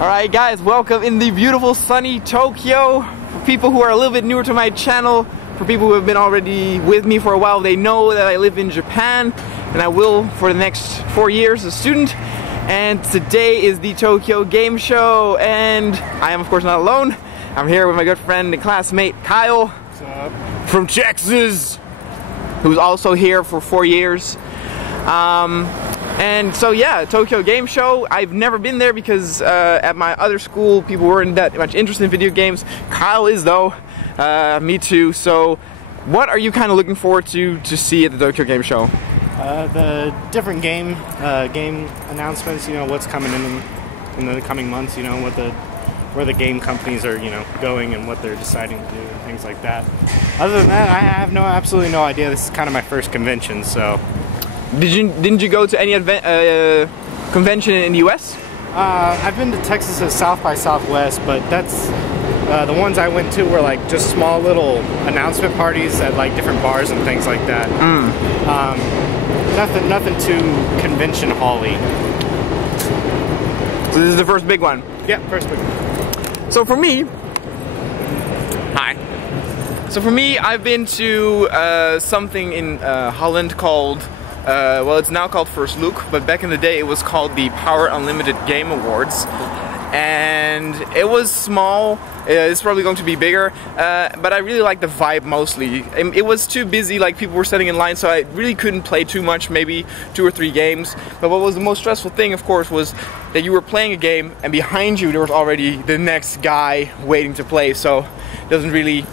Alright guys, welcome in the beautiful sunny Tokyo. For people who are a little bit newer to my channel, for people who have been already with me for a while, they know that I live in Japan and I will for the next 4 years as a student. And today is the Tokyo Game Show and I am of course not alone. I'm here with my good friend and classmate Kyle. What's up? From Texas, who's also here for 4 years. And so yeah, Tokyo Game Show. I've never been there because at my other school people weren't that much interested in video games. Kyle is though, me too. So what are you kind of looking forward to see at the Tokyo Game Show? The different game announcements, you know, what's coming in the coming months, you know, where the game companies are, you know, going and what they're deciding to do and things like that. Other than that, I have absolutely no idea. This is kind of my first convention, so. Didn't you go to any convention in the US? I've been to Texas at South by Southwest, but that's the ones I went to were like just small little announcement parties at like different bars and things like that. Nothing too convention hall-y. So this is the first big one? Yeah, first big one. So for me, So for me, I've been to something in Holland called, well, it's now called First Look, but back in the day it was called the Power Unlimited Game Awards. And it was small, it's probably going to be bigger, but I really liked the vibe mostly. It was too busy, like people were standing in line, so I really couldn't play too much, maybe 2 or 3 games. But what was the most stressful thing, of course, was that you were playing a game and behind you there was already the next guy waiting to play, so it doesn't really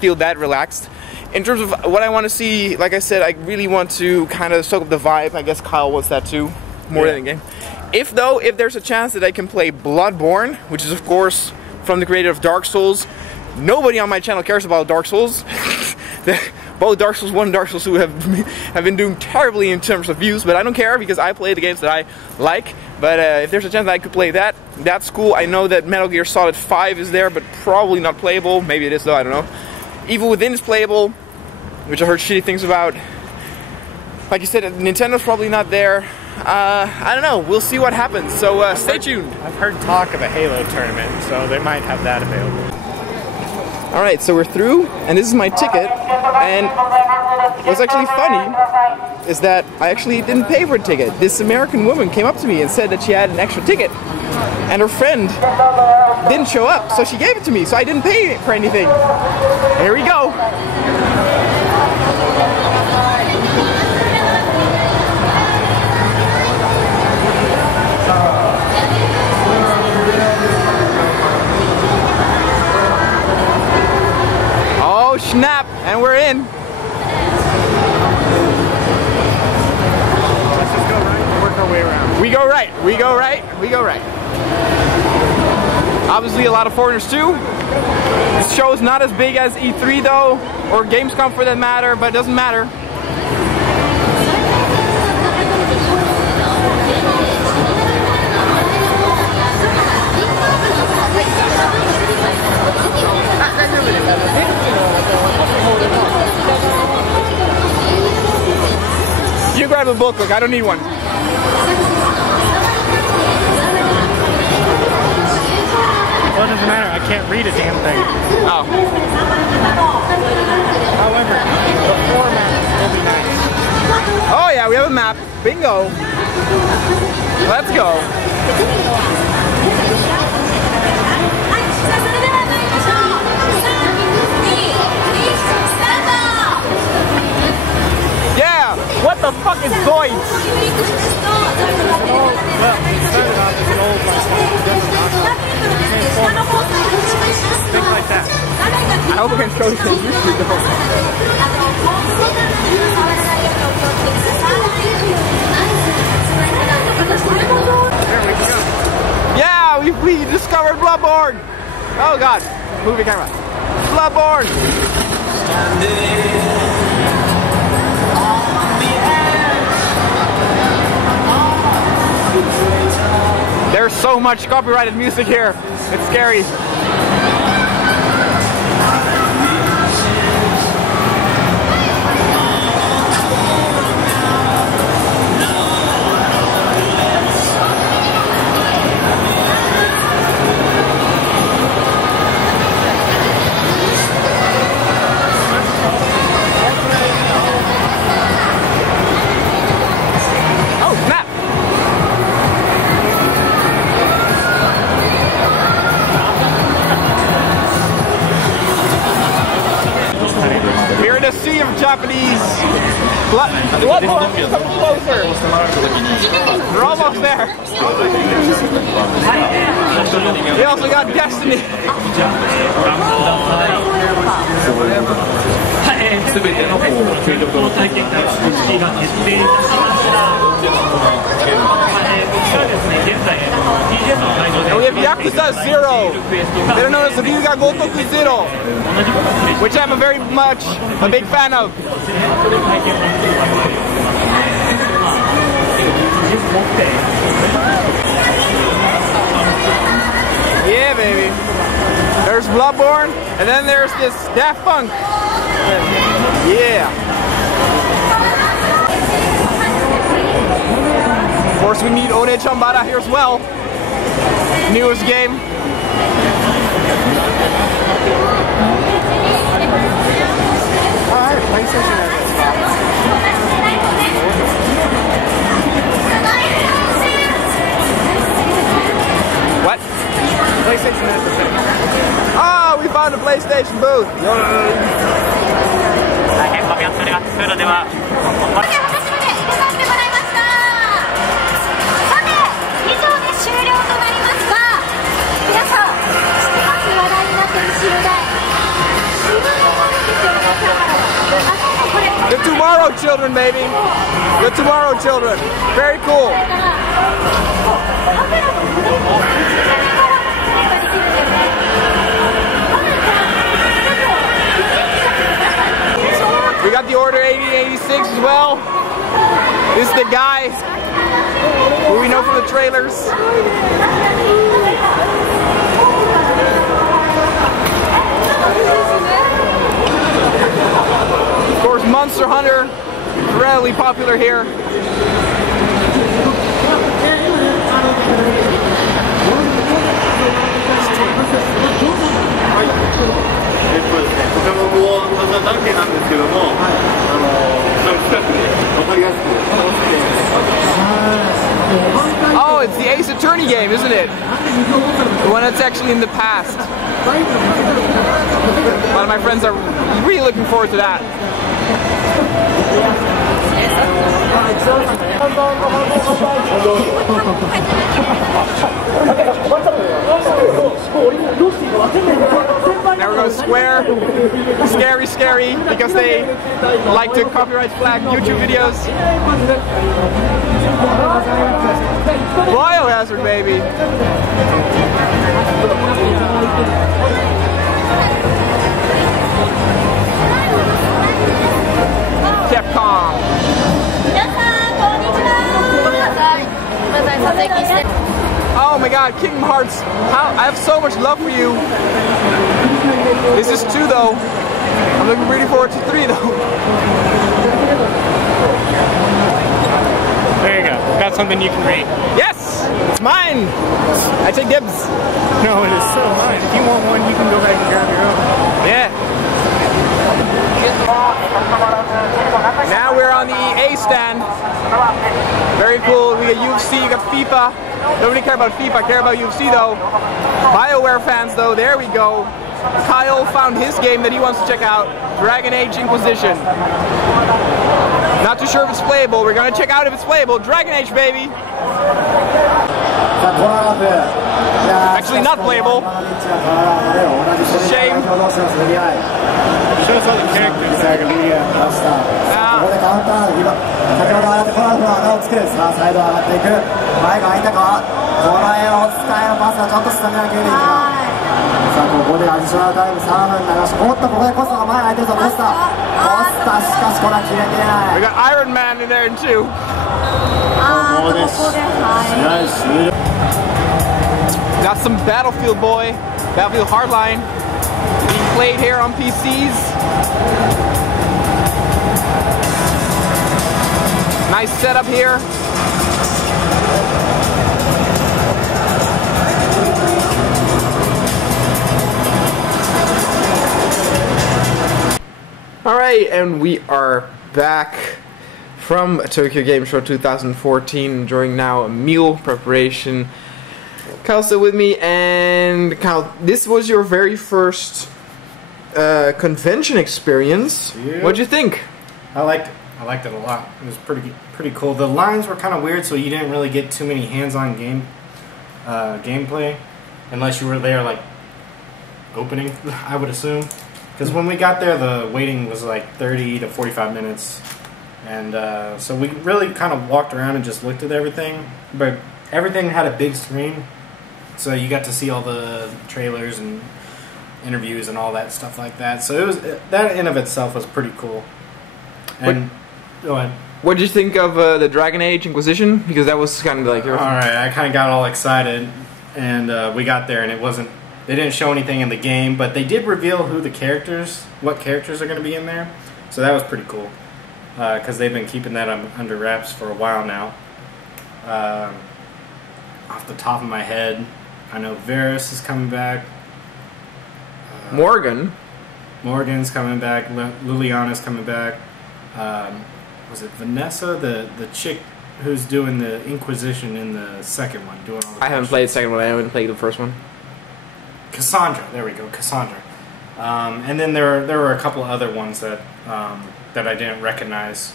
feel that relaxed. In terms of what I want to see, like I said, I really want to kind of soak up the vibe. I guess Kyle wants that too, more than a game. If there's a chance that I can play Bloodborne, which is of course from the creator of Dark Souls. Nobody on my channel cares about Dark Souls. Both Dark Souls 1 and Dark Souls 2 have been doing terribly in terms of views, but I don't care because I play the games that I like. But if there's a chance that I could play that, that's cool. I know that Metal Gear Solid 5 is there, but probably not playable. Maybe it is though, I don't know. Evil Within is playable, which I heard shitty things about. Like you said, Nintendo's probably not there. I don't know, we'll see what happens, so stay tuned. I've heard talk of a Halo tournament, so they might have that available. Alright, so we're through, and this is my ticket, and what's actually funny is that I actually didn't pay for a ticket. This American woman came up to me and said that she had an extra ticket, and her friend didn't show up, so she gave it to me, so I didn't pay for anything. Here we go. Oh snap, and we're in. Let's just go right and work our way around. We go right, we go right, we go right. Obviously a lot of foreigners too. This show is not as big as E3 though, or Gamescom for that matter, but it doesn't matter. You grab a book, look, I don't need one. Well, it doesn't matter, I can't read a damn thing. Oh. However, the format will be nice. Oh yeah, we have a map. Bingo. Let's go. Yeah! What the fuck is Zoids? Things like that. I hope I can show you YouTube There we go. Yeah, we discovered Bloodborne! Oh god, movie camera. Bloodborne! There's so much copyrighted music here. It's scary. Japanese. Bloodborne is coming closer. We're almost there. We also got Destiny. And we have Yakuza 0, better known as the K0noa 0, which I'm very much a big fan of. Yeah, baby. There's Bloodborne, and then there's this Daft Punk. Yeah. Of course, we need Ode Chambara here as well. Newest game. Alright, PlayStation has this spot. What? PlayStation has the thing. Oh, we found a PlayStation booth. The Tomorrow Children, baby. The Tomorrow Children. Very cool. We got the Order 8086 as well. This is the guy who we know from the trailers. Of course, Monster Hunter, incredibly popular here. Oh, it's the Ace Attorney game, isn't it? The one that's actually in the past. A lot of my friends are really looking forward to that. Now we're going to Square. Scary, scary, because they like to copyright flag YouTube videos. Biohazard, baby. Capcom. Oh my god, Kingdom Hearts. I have so much love for you. This is 2 though. I'm looking really forward to 3 though. There you go. Got something you can read. Yes! It's mine! I take dibs. No, it is so mine. If you want one, you can go back and grab your own. Yeah. Now we're on the EA stand. Very cool. We got UFC, you got FIFA. Don't really care about FIFA, care about UFC though. BioWare fans though, there we go. Kyle found his game that he wants to check out. Dragon Age Inquisition. Not too sure if it's playable. We're gonna check out if it's playable. Dragon Age, baby. Actually not playable. It's a shame. Shows all the characters that are going to be We got Iron Man in there too. Got some Battlefield, boy. Battlefield Hardline. Being played here on PCs. Nice setup here. Alright, and we are back from Tokyo Game Show 2014, during now a meal preparation. Kyle's still with me, and Kyle, this was your very first convention experience. Yep. What'd you think? I liked it. I liked it a lot. It was pretty cool. The lines were kind of weird, so you didn't really get too many hands-on gameplay, unless you were there like opening, I would assume. Because when we got there, the waiting was like 30 to 45 minutes, and so we really kind of walked around and just looked at everything. But everything had a big screen, so you got to see all the trailers and interviews and all that stuff like that. So it was that in of itself was pretty cool. And go ahead. What did you think of the Dragon Age Inquisition? Because that was kind of like your... Alright, I kind of got all excited, and we got there, and it wasn't... They didn't show anything in the game, but they did reveal what characters are going to be in there. So that was pretty cool, because they've been keeping that under wraps for a while now. Off the top of my head, I know Varys is coming back. Morgan's coming back. Liliana's coming back. Was it Vanessa, the chick who's doing the Inquisition in the second one? I haven't played the second one. I haven't played the first one. Cassandra. There we go, Cassandra. And then there were a couple of other ones that that I didn't recognize.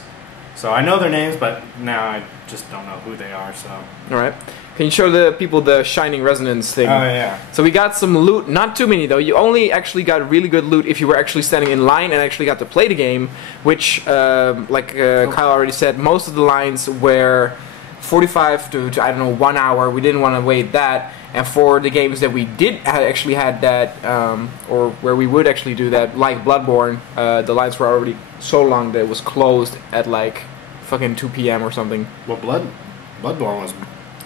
So I know their names, but now I just don't know who they are. So. All right. Can you show the people the Shining Resonance thing? Oh, yeah. So we got some loot, not too many though. You only actually got really good loot if you were actually standing in line and actually got to play the game, which, Kyle already said, most of the lines were 45 to I don't know, 1 hour. We didn't want to wait that. And for the games that we did actually had that, or where we would actually do that, like Bloodborne, the lines were already so long that it was closed at like fucking 2 p.m. or something. Well, Bloodborne was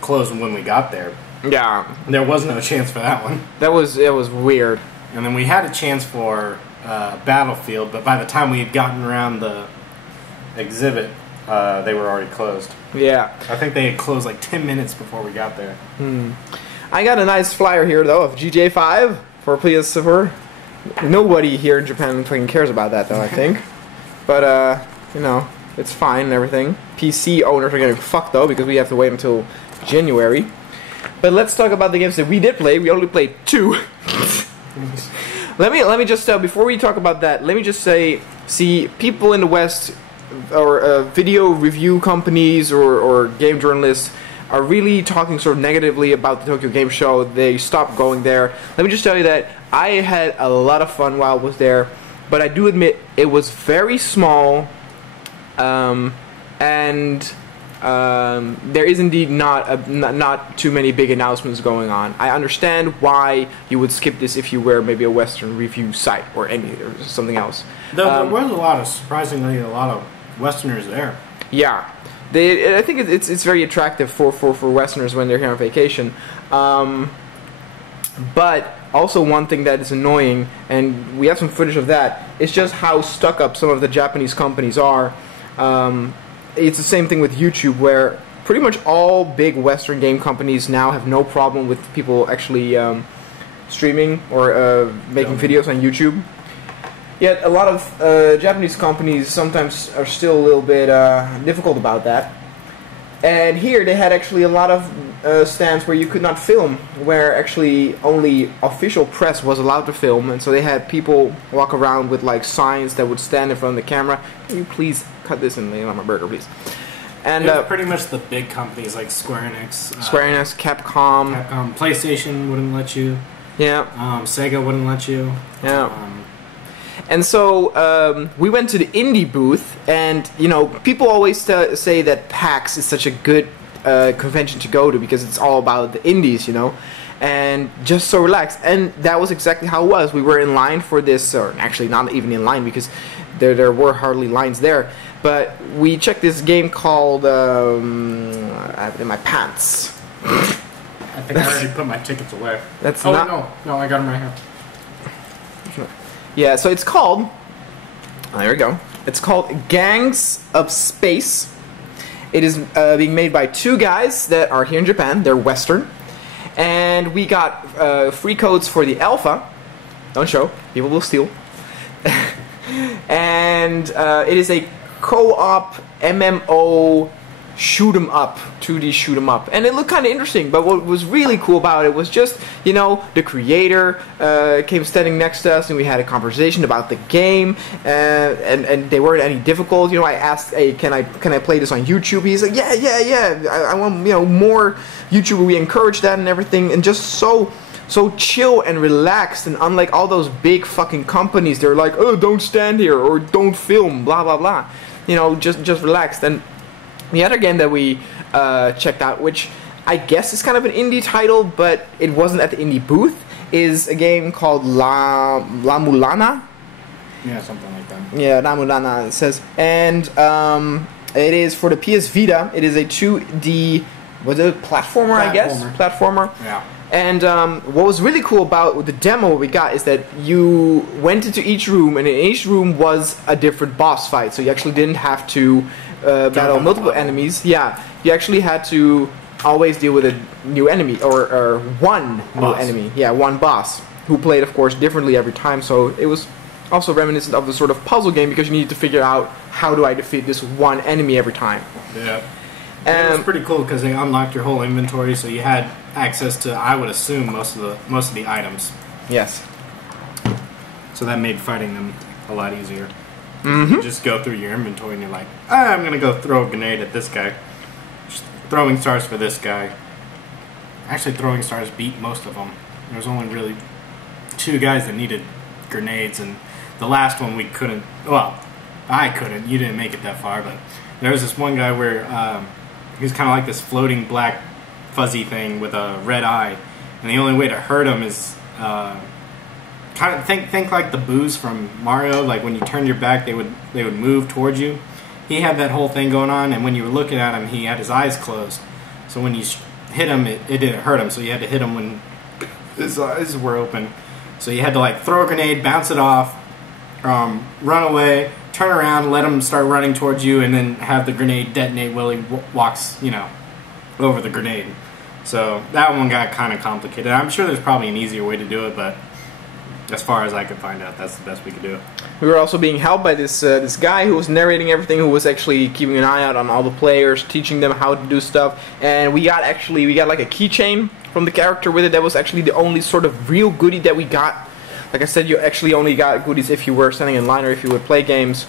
closed when we got there. Yeah. There was no chance for that one. It was weird. And then we had a chance for Battlefield, but by the time we had gotten around the exhibit, they were already closed. Yeah. I think they had closed like 10 minutes before we got there. I got a nice flyer here, though, of GTA 5 for PS4. Nobody here in Japan fucking cares about that, though, I think. But, you know, it's fine and everything. PC owners are getting fucked, though, because we have to wait until January. But let's talk about the games that we did play. We only played 2. Let me just, before we talk about that, let me just say, see, people in the West, or video review companies, or game journalists, are really talking sort of negatively about the Tokyo Game Show. They stopped going there. Let me just tell you that I had a lot of fun while I was there, but I do admit it was very small, and there is indeed not too many big announcements going on. I understand why you would skip this if you were maybe a Western review site or something else. There was surprisingly a lot of Westerners there. Yeah. I think it's very attractive for Westerners when they're here on vacation. But also one thing that is annoying, and we have some footage of that, is just how stuck up some of the Japanese companies are. It's the same thing with YouTube, where pretty much all big Western game companies now have no problem with people actually streaming or making videos on YouTube. Yet a lot of Japanese companies sometimes are still a little bit difficult about that. And here they had actually a lot of stands where you could not film, where actually only official press was allowed to film, and so they had people walk around with like signs that would stand in front of the camera. Can you please cut this and lay on my burger, please? And it was pretty much the big companies like Square Enix, Capcom, PlayStation wouldn't let you. Yeah. Sega wouldn't let you. Yeah. And so we went to the indie booth, and you know, people always say that PAX is such a good convention to go to because it's all about the indies, you know, and just so relaxed. And that was exactly how it was. We were in line for this, or actually not even in line because there were hardly lines there. But we checked this game called I have it in my pants. I think I already put my tickets away. That's no, I got them right here. Yeah, so it's called, there we go, it's called Gangs of Space. It is being made by 2 guys that are here in Japan. They're Western. And we got free codes for the alpha. Don't show, people will steal. And it is a co-op MMO shoot 'em up, 2D shoot 'em up, and it looked kind of interesting. But what was really cool about it was just, you know, the creator came standing next to us, and we had a conversation about the game, and they weren't any difficult. You know, I asked, hey, can I play this on YouTube? He's like, yeah, I want, you know, more YouTube. We encourage that and everything, and just so chill and relaxed, and unlike all those big fucking companies, they're like, oh, don't stand here or don't film, blah blah blah. You know, just relaxed. And the other game that we checked out, which I guess is kind of an indie title, but it wasn't at the indie booth, is a game called La Mulana. Yeah, something like that. Yeah, La Mulana, it says. And it is for the PS Vita. It is a 2D, was it platformer, I guess? Platformer. Yeah. And what was really cool about the demo we got is that you went into each room, and in each room was a different boss fight. So you actually didn't have to battle multiple enemies. Yeah, you actually had to always deal with a new enemy, or one new enemy. Yeah, one boss, who played, of course, differently every time. So it was also reminiscent of the sort of puzzle game, because you needed to figure out, how do I defeat this one enemy every time. Yeah. It was pretty cool because they unlocked your whole inventory, so you had access to, I would assume, most of the items. Yes. So that made fighting them a lot easier. Mm-hmm. You just go through your inventory and you're like, I'm gonna go throw a grenade at this guy. Just throwing stars for this guy. Actually, throwing stars beat most of them. There was only really 2 guys that needed grenades, and the last one we couldn't. Well, I couldn't. You didn't make it that far, but there was this one guy where he was kind of like this floating black fuzzy thing with a red eye, and the only way to hurt him is kind of think like the boos from Mario. Like when you turn your back, they would move towards you. He had that whole thing going on, and when you were looking at him, he had his eyes closed. So when you hit him, it didn't hurt him. So you had to hit him when his eyes were open. So you had to like throw a grenade, bounce it off, run away, turn around, let him start running towards you, and then have the grenade detonate while he walks, you know, over the grenade. So that one got kind of complicated. I'm sure there's probably an easier way to do it, but as far as I could find out, that's the best we could do. We were also being helped by this this guy who was narrating everything, who was actually keeping an eye out on all the players, teaching them how to do stuff. And we got like a keychain from the character with it. That was actually the only sort of real goodie that we got. Like I said, you actually only got goodies if you were standing in line or if you would play games.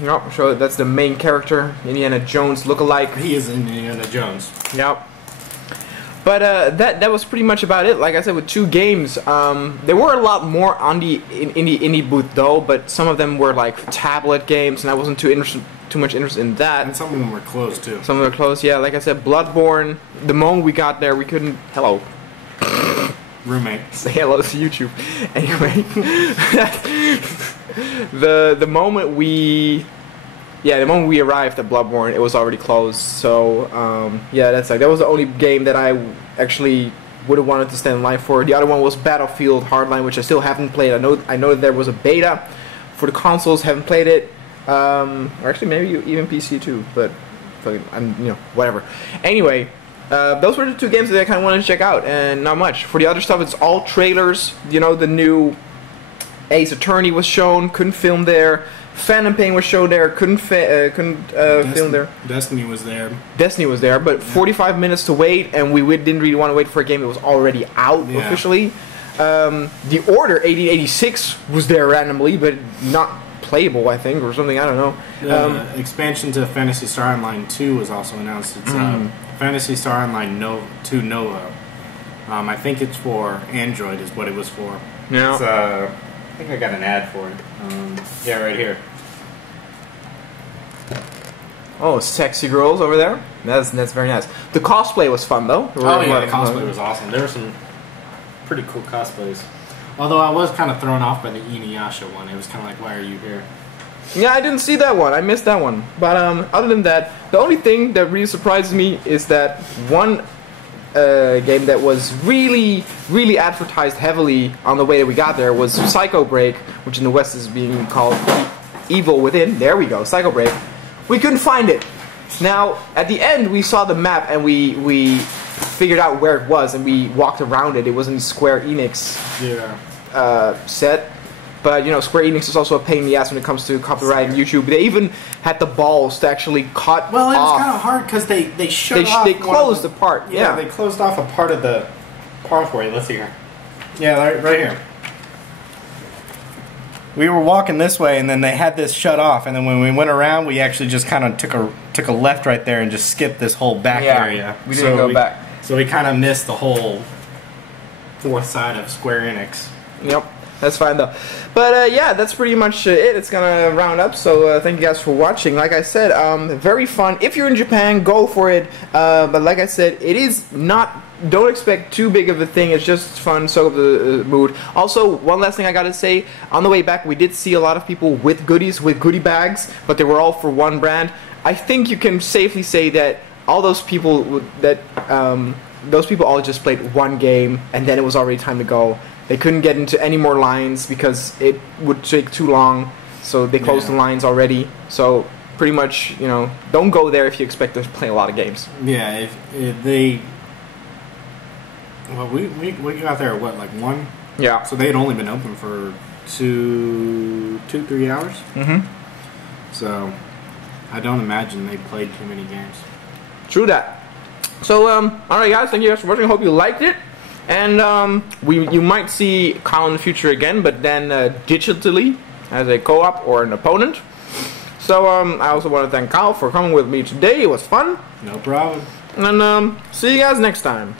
Yep, so that's the main character, Indiana Jones lookalike. He is Indiana Jones. Yep. But that was pretty much about it. Like I said, with 2 games, there were a lot more on the indie booth though, but some of them were like tablet games, and I wasn't too much interested in that. And some of them were closed too. Some of them were closed, yeah. Like I said, Bloodborne. The moment we got there, we couldn't. Hello. Roommate. Say hello to YouTube. Anyway, the moment we arrived at Bloodborne, it was already closed. So yeah, that was the only game that I actually would have wanted to stand in line for. The other one was Battlefield Hardline, which I still haven't played. I know there was a beta for the consoles. Haven't played it. Or actually, maybe even PC too. But whatever. Anyway. Those were the 2 games that I kind of wanted to check out, and not much. For the other stuff, it's all trailers. You know, the new Ace Attorney was shown, couldn't film there. Phantom Pain was shown there, couldn't film there. Destiny was there. Destiny was there, but 45 minutes to wait, and we didn't really want to wait for a game that was already out officially. The Order 1886 was there randomly, but not playable, I think, or something. I don't know. The expansion to Phantasy Star Online 2 was also announced. It's Phantasy Star Online 2 Nova. I think it's for Android is what it was for. Yeah. It's, I think I got an ad for it. Yeah, right here. Oh, sexy girls over there. That's very nice. The cosplay was fun though. The cosplay was awesome. There were some pretty cool cosplays. Although I was kind of thrown off by the Inuyasha one. It was kind of like, why are you here? Yeah, I didn't see that one. I missed that one. But other than that, the only thing that really surprises me is that one game that was really, really advertised heavily on the way that we got there was Psycho Break, which in the West is being called Evil Within. There we go, Psycho Break. We couldn't find it. Now, at the end, we saw the map and we figured out where it was, and we walked around it. It was in Square Enix set. But you know, Square Enix is also a pain in the ass when it comes to copyright and YouTube. They even had the balls to actually cut Well, it was off. kind of hard because they shut off. They closed the part. Yeah, they closed off a part of the pathway. Let's see here. Yeah, right here. We were walking this way, and then they had this shut off. And then when we went around, we actually just kind of took a left right there and just skipped this whole back area. We didn't go back. So we kind of missed the whole fourth side of Square Enix. Yep, that's fine though. But yeah, that's pretty much it. It's gonna round up. So thank you guys for watching. Like I said, very fun. If you're in Japan, go for it. But like I said, it is not. Don't expect too big of a thing. It's just fun, soak up the mood. Also, one last thing I gotta say. On the way back, we did see a lot of people with goodies, with goodie bags, but they were all for one brand. I think you can safely say that all those people those people all just played one game, and then it was already time to go. They couldn't get into any more lines because it would take too long, so they closed the lines already. So pretty much, you know, don't go there if you expect to play a lot of games. Yeah, if they... Well, we got there at what, like 1? Yeah. So they had only been open for 3 hours? Mm-hmm. So I don't imagine they played too many games. True that. So, alright guys, thank you guys for watching. I hope you liked it. And you might see Kyle in the future again, but then digitally as a co-op or an opponent. So I also want to thank Kyle for coming with me today. It was fun. No problem. And see you guys next time.